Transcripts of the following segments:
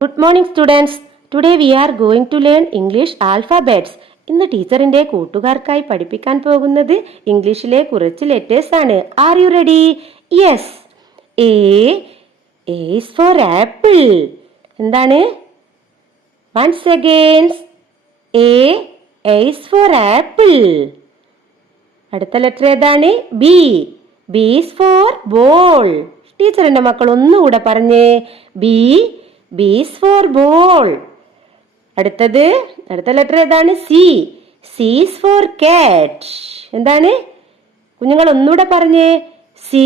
Good morning students. Today we are going to learn English alphabets. ഇന്ന് ടീച്ചറിന്റെ കൂട്ടുകാർക്കായി പഠിപ്പിക്കാൻ പോകുന്നത് ഇംഗ്ലീഷിലെ കുറച്ച് ലെറ്റേഴ്സ് ആണ്. Are you ready? Yes. A is for apple. എന്താണ്? Once again. A is for apple. അടുത്ത ലെറ്റർ ഏതാണ്? B. B is for ball. ടീച്ചറിന്റെ മക്കൾ ഒന്നുകൂടെ പറഞ്ഞേ. B is for ball. അടുത്ത ലെറ്റർ ഏതാണ്? C. C is for cat. എന്താണ്? കുഞ്ഞുങ്ങൾ ഒന്നുകൂടെ പറഞ്ഞേ. C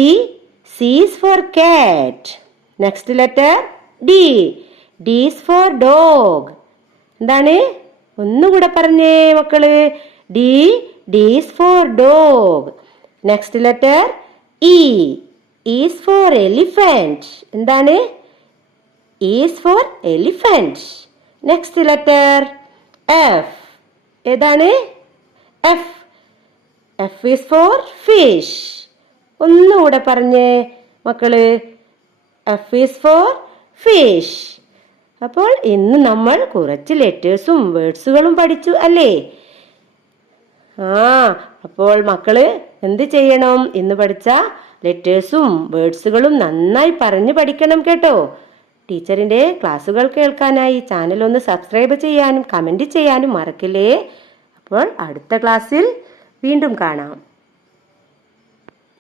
is for cat. Next letter D. D is for dog. എന്താണ്? ഒന്നുകൂടെ പറഞ്ഞേ മക്കള്. D is for dog. Next letter E. E is for elephant. എന്താണ്? E is for elephant. Next letter F. ഏതാണ്? F. F is for fish. ഒന്നുകൂടെ പറഞ്ഞേ മക്കള്. F is for fish. അപ്പോൾ ഇന്ന് നമ്മൾ കുറച്ച് ലെറ്റേഴ്സും വേർഡ്സുകളും പഠിച്ചു അല്ലേ? അപ്പോൾ മക്കള് എന്ത് ചെയ്യണം? ഇന്ന് പഠിച്ച ലെറ്റേഴ്സും വേർഡ്സുകളും നന്നായി പറഞ്ഞു പഠിക്കണം കേട്ടോ. ടീച്ചറിന്റെ ക്ലാസ്സുകൾ കേൾക്കാനായി ചാനൽ ഒന്ന് സബ്സ്ക്രൈബ് ചെയ്യാനും കമന്റ് ചെയ്യാനും മറക്കില്ലേ. അപ്പോൾ അടുത്ത ക്ലാസ്സിൽ വീണ്ടും കാണാം.